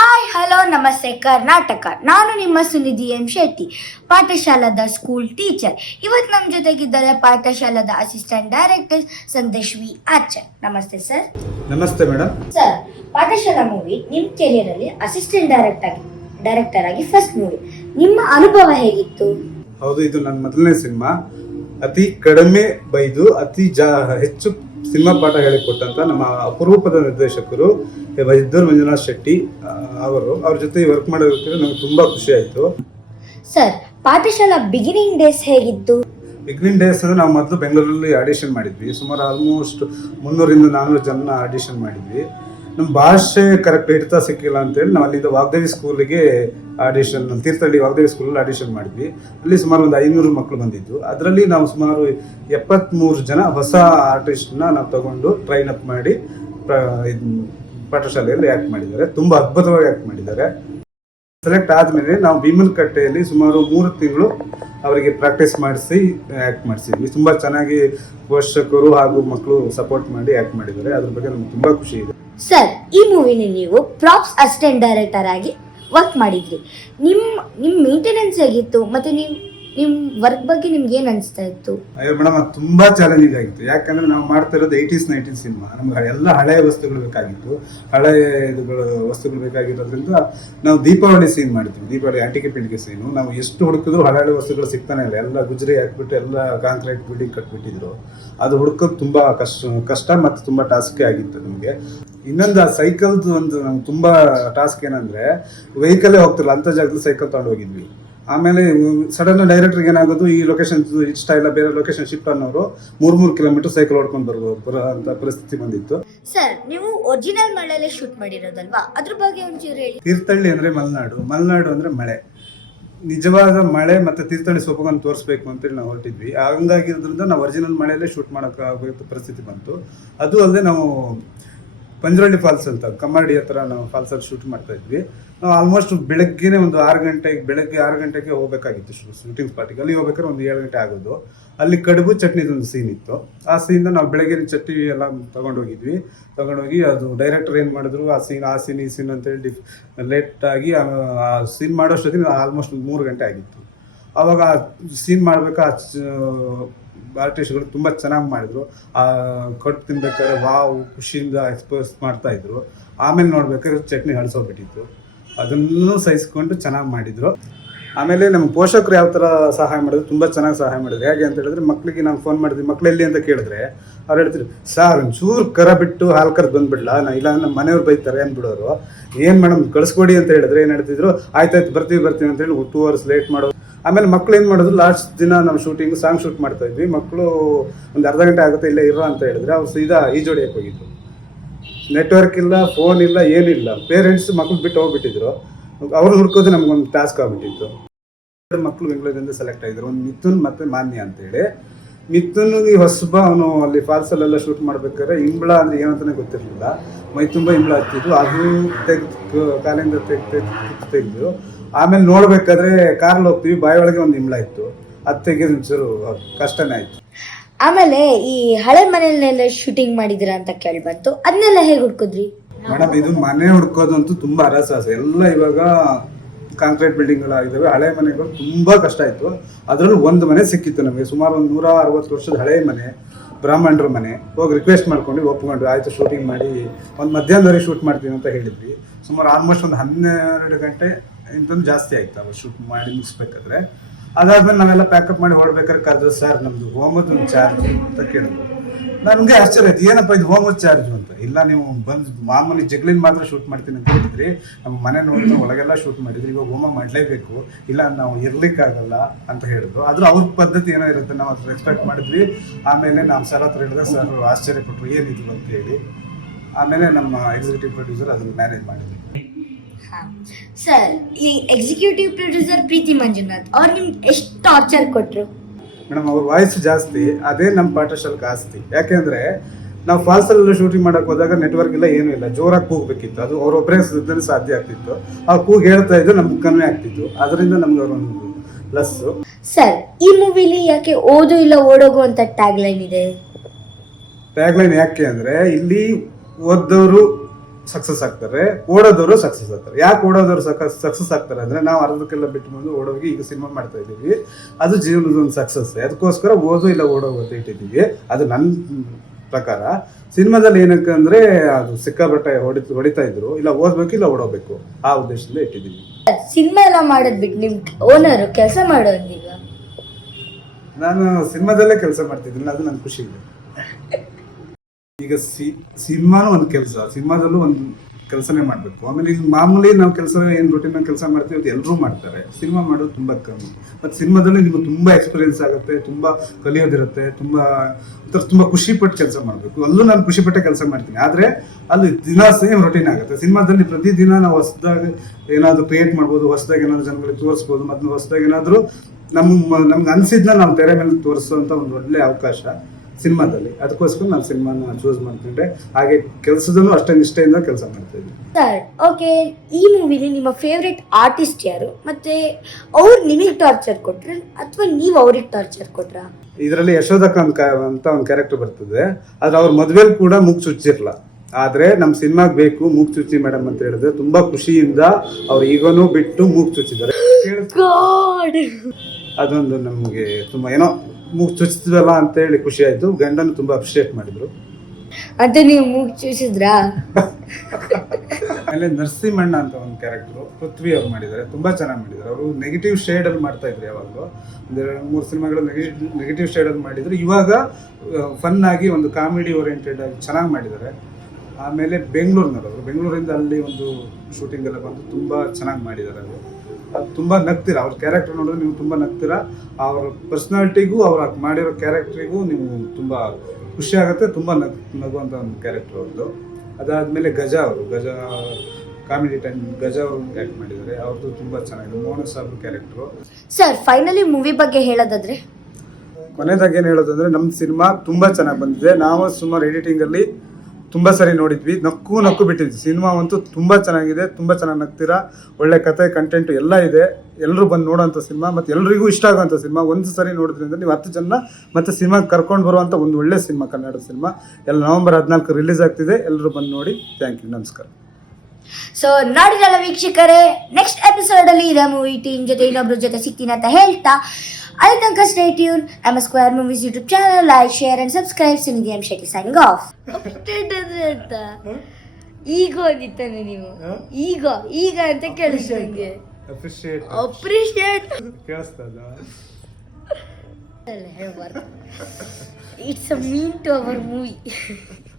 Hi hello ನಮಸ್ತೆ ಕರ್ನಾಟಕ. ನಾನು ನಿಮ್ಮ ಸುನಿಧಿ ಎಂ ಶೆಟ್ಟಿ, ಪಾಠಶಾಲಾದ ಸ್ಕೂಲ್ ಟೀಚರ್. ಇವತ್ತು ನಮ್ಮ ಜೊತೆಗಿದ್ದಾರೆ ಪಾಠಶಾಲಾದ assistant director Sandesh V Achar. ನಮಸ್ತೆ ಸರ್. ನಮಸ್ತೆ ಮೇಡಮ್. ಸರ್, ಪಾಠಶಾಲಾ ಮೂವಿ ನಿಮ್ಮ ಕೆರಿಯರ್ ಅಲ್ಲಿ ಅಸಿಸ್ಟೆಂಟ್ ಡೈರೆಕ್ಟರ್ ಆಗಿ ಫಸ್ಟ್ ಮೂವಿ. ನಿಮ್ಮ ಅನುಭವ ಹೇಗಿತ್ತು? ಹೌದು, ಇದು ನನ್ನ ಮೊದಲನೇ ಸಿನಿಮಾ. ಅತಿ ಕಡಿಮೆ ಬೈದು ಹೆಚ್ಚು ಸಿನಿಮಾ ಪಾಠ ಹೇಳಿಕೊಟ್ಟಂತ ನಮ್ಮ ಅಪರೂಪದ ನಿರ್ದೇಶಕರು ವೈದ್ಯರು ಮಂಜುನಾಥ್ ಶೆಟ್ಟಿ ಅವ್ರ ಜೊತೆ ವರ್ಕ್ ಮಾಡೋದಕ್ಕೆ ನಂಗೆ ತುಂಬಾ ಖುಷಿ ಆಯ್ತು. ಸರ್, ಪಾಠಶಾಲಾ ಬಿಗಿನಿಂಗ್ ಡೇಸ್ ಹೇಗಿತ್ತು? ಬಿಗಿನಿಂಗ್ ಡೇಸ್ ಅಂದ್ರೆ ನಾವು ಮೊದಲು ಬೆಂಗಳೂರಲ್ಲಿ ಆಡಿಷನ್ ಮಾಡಿದ್ವಿ. ಸುಮಾರು ಆಲ್ಮೋಸ್ಟ್ 300-400 ಜನ ಆಡಿಷನ್ ಮಾಡಿದ್ವಿ. ನಮ್ಮ ಭಾಷೆ ಕರೆಕ್ಟ್ ಹಿಡಿತ ಸಿಕ್ಕಿಲ್ಲ ಅಂತೇಳಿ ನಾವು ಅಲ್ಲಿಂದ ವಾಗ್ದೇವಿ ಸ್ಕೂಲಿಗೆ ಆಡಿಷನ್, ತೀರ್ಥಹಳ್ಳಿ ವಾಗ್ದೇವಿ ಸ್ಕೂಲಲ್ಲಿ ಆಡಿಷನ್ ಮಾಡಿದ್ವಿ. ಅಲ್ಲಿ ಸುಮಾರು ಒಂದು 500 ಮಕ್ಕಳು ಬಂದಿದ್ದು. ಅದರಲ್ಲಿ ನಾವು ಸುಮಾರು 73 ಜನ ಹೊಸ ಆರ್ಟಿಸ್ಟ್ನ ನಾವು ತಗೊಂಡು ಟ್ರೈನ್ ಅಪ್ ಮಾಡಿ ಪಾಠಶಾಲೆಯಲ್ಲಿ ಆ್ಯಕ್ಟ್ ಮಾಡಿದ್ದಾರೆ. ತುಂಬ ಅದ್ಭುತವಾಗಿ ಆ್ಯಕ್ಟ್ ಮಾಡಿದ್ದಾರೆ. ಸೆಲೆಕ್ಟ್ ಆದಮೇಲೆ ನಾವು ಭೀಮನಕಟ್ಟೆಯಲ್ಲಿ ಸುಮಾರು 3 ತಿಂಗಳು ಅವರಿಗೆ ಪ್ರಾಕ್ಟೀಸ್ ಮಾಡಿಸಿ ಆ್ಯಕ್ಟ್ ಮಾಡಿಸಿದ್ವಿ. ತುಂಬ ಚೆನ್ನಾಗಿ ಪೋಷಕರು ಹಾಗೂ ಮಕ್ಕಳು ಸಪೋರ್ಟ್ ಮಾಡಿ ಆ್ಯಕ್ಟ್ ಮಾಡಿದ್ದಾರೆ. ಅದ್ರ ಬಗ್ಗೆ ನಮ್ಗೆ ತುಂಬ ಖುಷಿ ಇದೆ. ಸರ್, ಈ ಮೂವಿಲಿ ನೀವು ಪ್ರಾಪ್ಸ್ ಅಸಿಸ್ಟೆಂಟ್ ಡೈರೆಕ್ಟರ್ ಆಗಿ ವರ್ಕ್ ಮಾಡಿದ್ರಿ. ನಿಮ್ಮ ಮೇಂಟೆನೆನ್ಸ್ ಹೇಗಿತ್ತು ಮತ್ತು ನಿಮ್ಮ ವರ್ಕ್ ಬಗ್ಗೆ ನಿಮ್ಗೆ ಏನು ಅನಿಸ್ತಾ ಇತ್ತು? ಅಯ್ಯೋ ಮೇಡಮ್, ಅದು ತುಂಬಾ ಚಾಲೆಂಜಿಂಗ್ ಆಗಿತ್ತು. ಯಾಕಂದ್ರೆ ನಾವು ಮಾಡ್ತಾ ಇರೋದು 80s 90s ಸಿನಿಮಾ. ನಮ್ಗೆ ಎಲ್ಲ ಹಳೆಯ ವಸ್ತುಗಳು ಬೇಕಾಗಿತ್ತು. ಹಳೆಯ ವಸ್ತುಗಳು ಬೇಕಾಗಿರೋದ್ರಿಂದ ನಾವು ದೀಪಾವಳಿ ಸೀನ್ ಮಾಡಿದ್ವಿ. ದೀಪಾವಳಿ ಆಟಿಕೆ ಪಿಂಡಿಗೆ ಸೀನು. ನಾವು ಎಷ್ಟು ಹುಡುಕಿದ್ರು ಹಳೆ ವಸ್ತುಗಳು ಸಿಗ್ತಾನೆ ಇಲ್ಲ. ಎಲ್ಲ ಗುಜರಿ ಹಾಕ್ಬಿಟ್ಟು ಎಲ್ಲ ಕಾಂಕ್ರೀಟ್ ಬಿಲ್ಡಿಂಗ್ ಕಟ್ಬಿಟ್ಟಿದ್ರು. ಅದು ಹುಡುಕೋದು ತುಂಬಾ ಕಷ್ಟ ಮತ್ತು ತುಂಬಾ ಟಾಸ್ಕ್ ಆಗಿತ್ತು ನಮಗೆ. ಇನ್ನೊಂದು ಆ ಸೈಕಲ್ದು ಒಂದು ನಮ್ಗೆ ತುಂಬಾ ಟಾಸ್ಕ್ ಏನಂದ್ರೆ, ವೆಹಿಕಲ್ಲೇ ಹೋಗ್ತಿಲ್ಲ ಅಂತ ಜಾಗದಲ್ಲಿ ಸೈಕಲ್ ತಗೊಂಡು ಹೋಗಿದ್ವಿ. ಆಮೇಲೆ ಸಡನ್ ಡೈರೆಕ್ಟರ್ಗೆ ಏನಾಗೋದು, ಈ ಲೊಕೇಶನ್ ಇಷ್ಟ ಇಲ್ಲ, ಬೇರೆ ಲೊಕೇಶನ್ ಶಿಫ್ಟ್ ಅನ್ನೋರು 3 ಕಿಲೋಮೀಟರ್ ಸೈಕಲ್ ಹೊಡ್ಕೊಂಡು ಬರೋ ಅಂತ ಪರಿಸ್ಥಿತಿ ಬಂದಿತ್ತು. ಸರ್, ನೀವು ಒರಿಜಿನಲ್ ಮಳೆಯಲ್ಲೇ ಶೂಟ್ ಮಾಡಿರೋದಲ್ವಾ, ಅದ್ರ ಬಗ್ಗೆ ಒಂಚೂರು ಹೇಳಿ. ತೀರ್ಥಹಳ್ಳಿ ಅಂದ್ರೆ ಮಲೆನಾಡು ಅಂದ್ರೆ ಮಳೆ, ನಿಜವಾದ ಮಳೆ ಮತ್ತೆ ತೀರ್ಥಹಳ್ಳಿ ಸೊಬಗನ್ನು ತೋರಿಸ್ಬೇಕು ಅಂತೇಳಿ ನಾವು ಹೊರಟಿದ್ವಿ. ಹಂಗಾಗಿರೋದ್ರಿಂದ ನಾವು ಒರಿಜಿನಲ್ ಮಳೆಯಲ್ಲೇ ಶೂಟ್ ಮಾಡೋಕ್ಕಾಗೋ ಪರಿಸ್ಥಿತಿ ಬಂತು. ಅದು ಅಲ್ಲದೆ ನಾವು ಪಂಜರಳ್ಳಿ ಫಾಲ್ಸ್ ಅಂತ ಕಮ್ಮರ್ಡಿ ಹತ್ರ ನಾವು ಫಾಲ್ಸಲ್ಲಿ ಶೂಟ್ ಮಾಡ್ತಾ ಇದ್ವಿ. ನಾವು ಆಲ್ಮೋಸ್ಟ್ ಬೆಳಗ್ಗೆನೇ ಒಂದು ಬೆಳಗ್ಗೆ 6 ಗಂಟೆಗೆ ಹೋಗಬೇಕಾಗಿತ್ತು ಶೂಟಿಂಗ್ ಸ್ಪಾಟಿಗೆ. ಅಲ್ಲಿ ಹೋಗ್ಬೇಕಾದ್ರೆ ಒಂದು 7 ಗಂಟೆ ಆಗೋದು. ಅಲ್ಲಿ ಕಡುಬು ಚಟ್ನಿದೊಂದು ಸೀನ್ ಇತ್ತು. ಆ ಸೀನ್ನ ನಾವು ಬೆಳಗ್ಗೆ ಚಟ್ನಿ ಎಲ್ಲ ತಗೊಂಡೋಗಿ ಅದು ಡೈರೆಕ್ಟರ್ ಏನು ಮಾಡಿದ್ರು, ಆ ಸೀನ್ ಈ ಸೀನ್ ಅಂತೇಳಿ ಲೇಟಾಗಿ ಆ ಸೀನ್ ಮಾಡೋಷ್ಟೊತ್ತಿಗೆ ಆಲ್ಮೋಸ್ಟ್ 3 ಗಂಟೆ ಆಗಿತ್ತು. ಆವಾಗ ಸೀನ್ ಮಾಡ್ಬೇಕಾ ಆರ್ಟಿಸ್ಟ್ಗಳು ತುಂಬ ಚೆನ್ನಾಗಿ ಮಾಡಿದ್ರು. ಆ ಕಟ್ಟು ತಿನ್ಬೇಕಾದ್ರೆ ವಾವ್ ಖುಷಿಯಿಂದ ಎಕ್ಸ್ಪೋಸ್ ಮಾಡ್ತಾ ಇದ್ರು. ಆಮೇಲೆ ನೋಡ್ಬೇಕಾದ್ರೆ ಚಟ್ನಿ ಹಳಸೋಗ್ಬಿಟ್ಟಿತ್ತು. ಅದನ್ನೂ ಸಹಿಸ್ಕೊಂಡು ಚೆನ್ನಾಗಿ ಮಾಡಿದ್ರು. ಆಮೇಲೆ ನಮ್ಮ ಪೋಷಕರು ಯಾವ ಥರ ಸಹಾಯ ಮಾಡಿದ್ರು, ತುಂಬ ಚೆನ್ನಾಗಿ ಸಹಾಯ ಮಾಡಿದ್ರು. ಹೇಗೆ ಅಂತ ಹೇಳಿದ್ರೆ, ಮಕ್ಕಳಿಗೆ ನಾನು ಫೋನ್ ಮಾಡಿದ್ವಿ, ಮಕ್ಕಳೆಲ್ಲಿ ಅಂತ ಕೇಳಿದ್ರೆ ಅವ್ರು ಹೇಳ್ತಿದ್ರು, ಸರ್ ಒಂಚೂರು ಕರ ಬಿಟ್ಟು ಹಾಲು ಕರೆದು ಬಂದುಬಿಡ್ಲಾ, ಇಲ್ಲ ನಮ್ಮ ಮನೆಯವ್ರು ಬೈತಾರೆ ಅಂದ್ಬಿಡೋರು. ಏನು ಮೇಡಮ್ ಕಳಿಸ್ಕೊಡಿ ಅಂತ ಹೇಳಿದ್ರೆ ಏನು ಹೇಳ್ತಿದ್ರು, ಆಯ್ತಾಯ್ತು ಬರ್ತೀವಿ ಅಂತೇಳಿ 2 hours ಲೇಟ್ ಮಾಡೋದು. ಆಮೇಲೆ ಮಕ್ಳು ಏನು ಮಾಡೋದು, ಲಾಸ್ಟ್ ದಿನ ನಾವು ಶೂಟಿಂಗ್ ಸಾಂಗ್ ಶೂಟ್ ಮಾಡ್ತಾ ಇದ್ವಿ. ಮಕ್ಕಳು ಒಂದು ಅರ್ಧ ಗಂಟೆ ಆಗುತ್ತೆ ಇಲ್ಲೇ ಇರೋ ಅಂತ ಹೇಳಿದ್ರೆ ಅವ್ರು ಸೀದಾ ಈಜೋಡಿಯಕ್ಕೆ ಹೋಗಿದ್ರು. ನೆಟ್ವರ್ಕ್ ಇಲ್ಲ, ಫೋನ್ ಇಲ್ಲ, ಏನಿಲ್ಲ. ಪೇರೆಂಟ್ಸ್ ಮಕ್ಳು ಬಿಟ್ಟು ಹೋಗ್ಬಿಟ್ಟಿದ್ರು. ಅವ್ರು ಹುಡ್ಕೋದು ನಮ್ಗೊಂದು ಟಾಸ್ಕ್ ಆಗ್ಬಿಟ್ಟಿತ್ತು. 2 ಮಕ್ಕಳು ಬೆಂಗಳೂರಿಂದ ಸೆಲೆಕ್ಟ್ ಆಗಿದ್ರು, ಒಂದು ಮಿಥುನ್ ಮತ್ತು ಮಾನ್ಯ ಅಂತೇಳಿ. ಮಿಥುನ್ಗೆ ಹೊಸಬ, ಅವನು ಅಲ್ಲಿ ಫಾಲ್ಸಲ್ಲೆಲ್ಲ ಶೂಟ್ ಮಾಡ್ಬೇಕಾದ್ರೆ ಇಂಬಳ ಅಂದರೆ ಏನಂತಾನೆ ಗೊತ್ತಿರಲಿಲ್ಲ. ಮೈ ತುಂಬ ಇಂಬಳ ಹತ್ತಿದ್ದು. ಅದು ಕಾಲಿಂದ ತೆಗೆದು ಆಮೇಲೆ ನೋಡ್ಬೇಕಾದ್ರೆ ಕಾರಲ್ಲಿ ಹೋಗ್ತೀವಿ, ಬಾಯಿ ಒಳಗೆ ಒಂದು ಇಂಬಳ ಇತ್ತು. ಅದು ತೆಗೆದು ಒಂಚೂರು ಕಷ್ಟನೇ ಆಯ್ತು. ಆಮೇಲೆ ಈ ಹಳೆ ಮನೆಯಲ್ಲೆಲ್ಲ ಶೂಟಿಂಗ್ ಮಾಡಿದಿರ ಅಂತ ಕೇಳಿ ಬಂತು, ಅದನ್ನೆಲ್ಲ ಹೇಗೆ ಹುಡ್ಕಿದ್ರಿ? ಮೇಡಮ್, ಇದು ಮನೆ ಹುಡ್ಕೋದಂತೂ ತುಂಬಾ ಅರಸಾಸ. ಎಲ್ಲ ಇವಾಗ ಕಾಂಕ್ರೀಟ್ ಬಿಲ್ಡಿಂಗ್ಗಳಾಗಿದ್ದಾವೆ. ಹಳೆ ಮನೆಗಳು ತುಂಬಾ ಕಷ್ಟ ಆಯ್ತು. ಅದರಲ್ಲೂ ಒಂದು ಮನೆ ಸಿಕ್ಕಿತ್ತು ನಮಗೆ, ಸುಮಾರು ಒಂದು 160 ವರ್ಷದ ಹಳೆ ಮನೆ, ಬ್ರಾಹ್ಮಣರ ಮನೆ. ಹೋಗಿ ರಿಕ್ವೆಸ್ಟ್ ಮಾಡ್ಕೊಂಡು ಒಪ್ಕೊಂಡು ಆಯ್ತು ಶೂಟಿಂಗ್ ಮಾಡಿ ಒಂದು ಮಧ್ಯಾಹ್ನದವರೆಗೆ ಶೂಟ್ ಮಾಡ್ತೀವಿ ಅಂತ ಹೇಳಿದ್ವಿ. ಸುಮಾರು ಆಲ್ಮೋಸ್ಟ್ ಒಂದು 12 ಗಂಟೆ ಇಂತಂದು ಜಾಸ್ತಿ ಆಯ್ತು ಅವ್ರು ಶೂಟ್ ಮಾಡಿ ಮುಗಿಸ್ಬೇಕಾದ್ರೆ. ಅದಾದ್ಮೇಲೆ ನಾವೆಲ್ಲ ಪ್ಯಾಕಪ್ ಮಾಡಿ ಹೊರಡ್ಬೇಕಾದ್ರೆ ಕರೆದ್ರು, ಸರ್ ನಮ್ದು ಹೋಮದ ಒಂದು ಚಾರ್ಜ್ ಅಂತ ಕೇಳಿದ್ರು. ನನ್ಗೆ ಆಶ್ಚರ್ಯ ಆಯ್ತು, ಏನಪ್ಪ ಇದು ಹೋಮದ ಚಾರ್ಜ್ ಅಂತ. ಇಲ್ಲ, ನೀವು ಬಂದು ಮಾಮೂಲಿ ಜಗ್ಲಿನ ಮಾತ್ರ ಶೂಟ್ ಮಾಡ್ತೀನಿ ಅಂತ ಹೇಳಿದ್ರಿ, ನಮ್ಮ ಮನೆ ನೋಡಿದ್ರೆ ಒಳಗೆಲ್ಲ ಶೂಟ್ ಮಾಡಿದ್ರಿ, ಇವಾಗ ಹೋಮ ಮಾಡಲೇಬೇಕು, ಇಲ್ಲ ನಾವು ಇರ್ಲಿಕ್ಕಾಗಲ್ಲ ಅಂತ ಹೇಳಿದ್ರು. ಆದ್ರೂ ಅವ್ರ ಪದ್ಧತಿ ಏನೋ ಇರುತ್ತೆ, ನಾವು ಅದ್ರ ಎಕ್ಸ್ಪೆಕ್ಟ್ ಮಾಡಿದ್ವಿ. ಆಮೇಲೆ ನಮ್ಮ ಸರ್ ಹತ್ರ ಹೇಳಿದ್ರೆ ಸರ್ ಆಶ್ಚರ್ಯಪಟ್ಟರು, ಏನಿದ್ರು ಅಂತ ಹೇಳಿ. ಆಮೇಲೆ ನಮ್ಮ ಎಕ್ಸಿಕ್ಯೂಟಿವ್ ಪ್ರೊಡ್ಯೂಸರ್ ಅದನ್ನು ಮ್ಯಾನೇಜ್ ಮಾಡಿದ್ರು. ಸರ್, ಈ ಎಕ್ಸಿಕ್ಯೂಟಿವ್ ಪ್ರೊಡ್ಯೂಸರ್ ಪ್ರೀತಿ ಮಂಜುನಾಥ್ ಅವ್ರು ನಿಮ್ಗೆ ಎಷ್ಟು ಟಾರ್ಚರ್ ಕೊಟ್ರು? ಮೇಡಮ್, ಅವ್ರ ವಾಯ್ಸ್ ಜಾಸ್ತಿ, ಅದೇ ನಮ್ಮ ಪಾಠಶಾಲೆಗೆ ಆಸ್ತಿ. ಯಾಕೆಂದ್ರೆ ನಾವು ಫಾಲ್ಸಲ್ಲಿ ಶೂಟಿಂಗ್ ಮಾಡಕ್ ಹೋದಾಗ ನೆಟ್ವರ್ಕ್ ಇಲ್ಲ, ಏನೂ ಇಲ್ಲ, ಜೋರಾಗಿ ಕೂಗಬೇಕಿತ್ತು. ಅದು ಅವ್ರೊಬ್ಬರೇ ಸಾಧ್ಯ ಆಗ್ತಿತ್ತು. ಆ ಕೂಗ್ ಹೇಳ್ತಾ ಇದ್ದು ನಮ್ಗೆ ಕಮ್ಮಿ ಆಗ್ತಿತ್ತು. ಅದರಿಂದ ನಮ್ಗೆ ಅವರೊಂದು ಪ್ಲಸ್. ಸರ್, ಈ ಮೂವಿಲಿ ಯಾಕೆ ಓದು ಇಲ್ಲ ಓಡೋಗು ಅಂತ ಟ್ಯಾಗ್ ಲೈನ್ ಇದೆ? ಟ್ಯಾಗ್ ಲೈನ್ ಯಾಕೆ ಅಂದ್ರೆ, ಇಲ್ಲಿ ಓದೋರು ಸಕ್ಸಸ್ ಆಗ್ತಾರೆ, ಓಡೋದವರು ಸಕ್ಸಸ್ ಆಗ್ತಾರೆ. ಯಾಕೆ ಓಡೋದವರು ಸಕ್ಸಸ್ ಆಗ್ತಾರೆ ಅಂದ್ರೆ, ನಾವು ಅರ್ಧಕ್ಕೆಲ್ಲ ಬಿಟ್ಟು ಬಂದು ಓಡೋಗಿ ಈಗ ಸಿನಿಮಾ ಮಾಡ್ತಾ ಇದ್ದೀವಿ, ಅದು ಜೀವನದ ಒಂದು ಸಕ್ಸಸ್. ಅದಕ್ಕೋಸ್ಕರ ಓದು ಇಲ್ಲ ಓಡೋಗೋದು ಇಟ್ಟಿದ್ದೀವಿ. ಅದು ನನ್ನ ಪ್ರಕಾರ. ಸಿನಿಮಾದಲ್ಲಿ ಏನಕ್ಕೆ ಅಂದ್ರೆ ಅದು ಸಿಕ್ಕಾಪಟ್ಟೆ ಹೊಡಿತಾ ಇದ್ರು, ಇಲ್ಲ ಓದ್ಬೇಕು ಇಲ್ಲ ಓಡೋಬೇಕು, ಆ ಉದ್ದೇಶದಿಂದ ಇಟ್ಟಿದ್ದೀವಿ. ಸಿನಿಮಾ ಎಲ್ಲ ಮಾಡೋದ್ ಬಿಟ್ಟು ನಿಮ್ ಓನರ್ ಕೆಲಸ ಮಾಡೋದೀಗ? ನಾನು ಸಿನಿಮಾದಲ್ಲೇ ಕೆಲಸ ಮಾಡ್ತಿದ್ದೀನಿ, ಅದು ನನ್ನ ಖುಷಿ ಇದೆ. ಈಗ ಸಿನಿಮಾನು ಒಂದು ಕೆಲಸ, ಸಿನಿಮಾದಲ್ಲೂ ಒಂದು ಕೆಲಸನೇ ಮಾಡಬೇಕು. ಆಮೇಲೆ ಈಗ ಮಾಮೂಲಿ ನಾವು ಕೆಲಸ ಏನು ರೂಟೀನ್ ಕೆಲಸ ಮಾಡ್ತೀವಿ ಅದು ಎಲ್ಲರೂ ಮಾಡ್ತಾರೆ. ಸಿನಿಮಾ ಮಾಡೋದು ತುಂಬ ಕಮ್ಮಿ. ಮತ್ತು ಸಿನಿಮಾದಲ್ಲಿ ನಿಮ್ಗೆ ತುಂಬ ಎಕ್ಸ್ಪೀರಿಯನ್ಸ್ ಆಗುತ್ತೆ, ತುಂಬ ಕಲಿಯೋದಿರುತ್ತೆ, ತುಂಬ ಖುಷಿಪಟ್ಟು ಕೆಲಸ ಮಾಡಬೇಕು. ಅಲ್ಲೂ ನಾನು ಖುಷಿಪಟ್ಟೆ ಕೆಲಸ ಮಾಡ್ತೀನಿ. ಆದರೆ ಅಲ್ಲಿ ದಿನ ಸೇಮ್ ರೂಟೀನ್ ಆಗುತ್ತೆ. ಸಿನಿಮಾದಲ್ಲಿ ಪ್ರತಿದಿನ ನಾವು ಹೊಸದಾಗಿ ಏನಾದರೂ ಕ್ರಿಯೇಟ್ ಮಾಡ್ಬೋದು, ಹೊಸದಾಗಿ ಏನಾದರೂ ಜನಗಳಿಗೆ ತೋರಿಸ್ಬೋದು, ಮತ್ತು ಹೊಸದಾಗಿ ಏನಾದರೂ ನಮ್ಗೆ ಅನಿಸಿದ್ನ ನಾವು ತೆರೆ ಮೇಲೆ ತೋರಿಸುವಂಥ ಒಂದು ಒಳ್ಳೆ ಅವಕಾಶ ಸಿನಿಮಾದಲ್ಲಿ. ಅದಕ್ಕೋಸ್ಕರ ನಾನು ಸಿನಿಮಾನ ಚೂಸ್ ಮಾಡ್ಕೊಂಡೆ. ಹಾಗೆ ಕೆಲಸದಲ್ಲೂ ಅಷ್ಟೇ ನಿಷ್ಠೆಯಿಂದ ಕೆಲಸ ಮಾಡ್ತಾ ಇದ್ದೀನಿ. ಸರ್, ಓಕೆ, ಈ ಮೂವಿಲಿ ನಿಮ್ಮ ಫೇವ್ರೆಟ್ ಆರ್ಟಿಸ್ಟ್ ಯಾರು? ಮತ್ತೆ ಅವ್ರು ನಿಮಗೆ ಟಾರ್ಚರ್ ಕೊಟ್ರ ಅಥವಾ ನೀವು ಅವ್ರಿಗೆ ಟಾರ್ಚರ್ ಕೊಟ್ರ? ಇದರಲ್ಲಿ ಯಶೋದಕ್ಕ ಅಂತ ಒಂದು ಕ್ಯಾರೆಕ್ಟರ್ ಬರ್ತದೆ. ಆದ್ರೆ ಅವ್ರ ಮದುವೆಲಿ ಕೂಡ ಮೂಗು ಚುಚ್ಚಿರಲ್ಲ. ಆದ್ರೆ ನಮ್ಮ ಸಿನಿಮಾಗೆ ಬೇಕು ಮೂಗು ಚುಚ್ಚಿ ಮೇಡಮ್ ಅಂತ ಹೇಳಿದ್ರೆ ತುಂಬಾ ಖುಷಿಯಿಂದ ಅವ್ರು ಈಗನೂ ಬಿಟ್ಟು ಮೂಗು ಚುಚ್ಚಿದ್ದಾರೆ. ಅದೊಂದು ನಮಗೆ ತುಂಬಾ ಏನೋ ಮೂಗು ಚುಚ್ಚಿದ್ವಲ್ಲ ಅಂತ ಹೇಳಿ ಖುಷಿ ಆಯ್ತು. ಗಂಡನು ತುಂಬಾ ಅಪ್ರಿಶಿಯೇಟ್ ಮಾಡಿದ್ರು. ಅಂತ ನೀವು ಮೂಗು ಚುಚ್ಚಿದ್ರಾ? ಆಮೇಲೆ ನರಸಿಂಹಣ್ಣ ಅಂತ ಒಂದು ಕ್ಯಾರೆಕ್ಟರ್ ಪೃಥ್ವಿ ಅವ್ರು ಮಾಡಿದ್ದಾರೆ, ತುಂಬಾ ಚೆನ್ನಾಗಿ ಮಾಡಿದ್ದಾರೆ. ಅವರು ನೆಗೆಟಿವ್ ಶೇಡ್ ಅಲ್ಲಿ ಮಾಡ್ತಾ ಇದ್ರು ಯಾವಾಗಲೂ. ಒಂದೆರಡು ಮೂರು ಸಿನಿಮಾಗಳು ನೆಗೆಟಿವ್ ಶೇಡ್ ಅಲ್ಲಿ ಮಾಡಿದ್ರು. ಇವಾಗ ಫನ್ ಆಗಿ ಒಂದು ಕಾಮಿಡಿ ಓರಿಯೆಂಟೆಡ್ ಆಗಿ ಚೆನ್ನಾಗಿ ಮಾಡಿದ್ದಾರೆ. ಆಮೇಲೆ ಬೆಂಗಳೂರಿಂದ ಅಲ್ಲಿ ಒಂದು ಶೂಟಿಂಗ್ ಎಲ್ಲ ಬಂದು ತುಂಬಾ ಚೆನ್ನಾಗಿ ಮಾಡಿದ್ದಾರೆ. ಅದು ತುಂಬ ನಗ್ತೀರ. ಅವ್ರ ಕ್ಯಾರೆಕ್ಟರ್ ನೋಡಿದ್ರೆ ನೀವು ತುಂಬ ನಗ್ತೀರ. ಅವ್ರ ಪರ್ಸ್ನಾಲಿಟಿಗೂ ಅವ್ರು ಮಾಡಿರೋ ಕ್ಯಾರೆಕ್ಟ್ರಿಗೂ ನೀವು ತುಂಬ ಖುಷಿ ಆಗುತ್ತೆ. ತುಂಬ ನಗುವಂಥ ಒಂದು ಕ್ಯಾರೆಕ್ಟರ್ ಅವ್ರದ್ದು. ಅದಾದಮೇಲೆ ಗಜ ಕಾಮಿಡಿ ಟೈಮ್ ಗಜ ಅವರು ಆ್ಯಕ್ಟ್ ಮಾಡಿದ್ದಾರೆ. ಅವ್ರದ್ದು ತುಂಬ ಚೆನ್ನಾಗಿದೆ. ಮೋಹನ ಸಾಬ್ರ ಕ್ಯಾರೆಕ್ಟ್ರು. ಸರ್, ಫೈನಲಿ ಮೂವಿ ಬಗ್ಗೆ ಹೇಳೋದಾದ್ರೆ? ಕೊನೆಯದಾಗಿ ಏನು ಹೇಳೋದಂದ್ರೆ, ನಮ್ಮ ಸಿನಿಮಾ ತುಂಬ ಚೆನ್ನಾಗಿ ಬಂದಿದೆ. ನಾವು ಸುಮಾರು ಎಡಿಟಿಂಗಲ್ಲಿ ತುಂಬ ಸರಿ ನೋಡಿದ್ವಿ, ನಕ್ಕು ಬಿಟ್ಟಿದ್ವಿ. ಸಿನಿಮಾ ಅಂತೂ ತುಂಬ ಚೆನ್ನಾಗಿದೆ, ತುಂಬ ಚೆನ್ನಾಗಿ ನಗ್ತೀರಾ. ಒಳ್ಳೆ ಕತೆ, ಕಂಟೆಂಟು ಎಲ್ಲ ಇದೆ. ಎಲ್ಲರೂ ಬಂದು ನೋಡೋಂಥ ಸಿನಿಮಾ, ಮತ್ತು ಎಲ್ರಿಗೂ ಇಷ್ಟ ಆಗೋಂಥ ಸಿನಿಮಾ. ಒಂದು ಸರಿ ನೋಡಿದ್ರಿಂದ ನೀವು 10 ಜನ ಮತ್ತೆ ಸಿನಿಮಾಗೆ ಕರ್ಕೊಂಡು ಬರುವಂಥ ಒಂದು ಒಳ್ಳೆ cinema, Kannada cinema. November 14 release ಆಗ್ತಿದೆ. ಎಲ್ಲರೂ ಬಂದು ನೋಡಿ. ಥ್ಯಾಂಕ್ ಯು, ನಮಸ್ಕಾರ. ಸೊ ನೋಡಿರಲ್ಲ ವೀಕ್ಷಕರೇ, ನೆಕ್ಸ್ಟ್ ಎಪಿಸೋಡ್ ಅಲ್ಲಿ ಇದೇ ಮೂವಿ ಟೀಮ್ ಜೊತೆ ಇನ್ನೊಬ್ರ ಜೊತೆ ಸಿಗ್ತೀನಿ ಅಂತ ಹೇಳ್ತಾ, ಅಲ್ಲಿ ತನಕ stay tune. I am square movies YouTube channel. Like, share and subscribe. Sunidhi M Shetty signing off. ಅಂತ ಈಗ ಅಂದಿತ್ತಾನೆ ನೀವು, ಈಗ ಅಂತ ಕೇಳಿಸ್ದಂಗೆ ಅಪ್ರಿಶಿಯೇಟ್ ಕೇಳಿಸ್ತದ. It's a mean to our movie.